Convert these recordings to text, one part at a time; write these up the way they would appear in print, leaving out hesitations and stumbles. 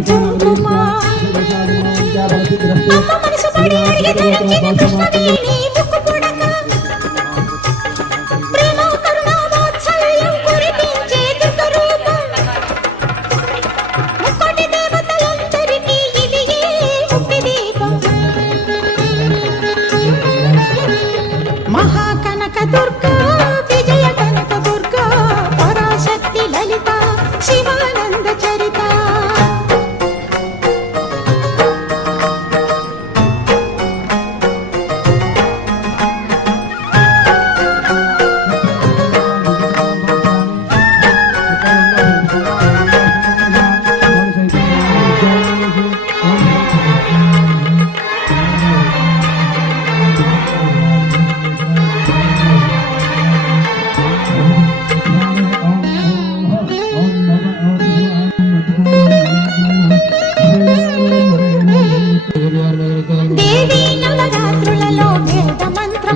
కుంకుమ అమ్మ మనసు పడి అడిగి ధరించిన కృష్ణవేణి ముక్కు పుడక ప్రేమ కరుణ వాత్సల్యం కురిపించే దుర్గ రూపం ముక్కోటి దేవతలందరికీ ఇది ముక్తి దీపం మహాకనక దుర్గా విజయ కనక దుర్గా పరాశక్తి లలిత శివానంద చరిత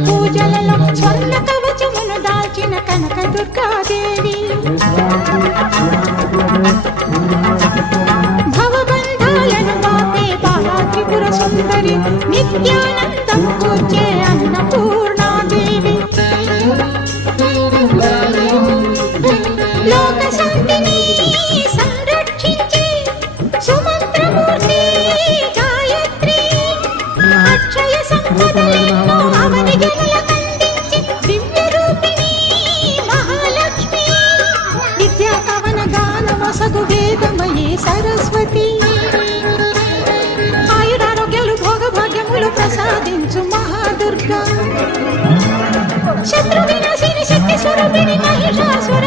పూజలలో స్వర్ణ కవచమును దాల్చిన కనక దుర్గాదేవి భవబంధాలను వాపే బాలా త్రిపుర సుందరి నిత్యానందం కూర్చే అన్నపూర్ణాదేవి లోక శాంతిని సంరక్షించే సుమంత్రమూర్తి గాయత్రి అక్షయ సంపదలెన్నో అవనికి సరస్వతి ఆయురారోగ్యాలు భోగభాగ్యములు ప్రసాదించు మహాదుర్గా శత్రు వినాశిని శక్తి స్వరూపిణి మహిషాసుర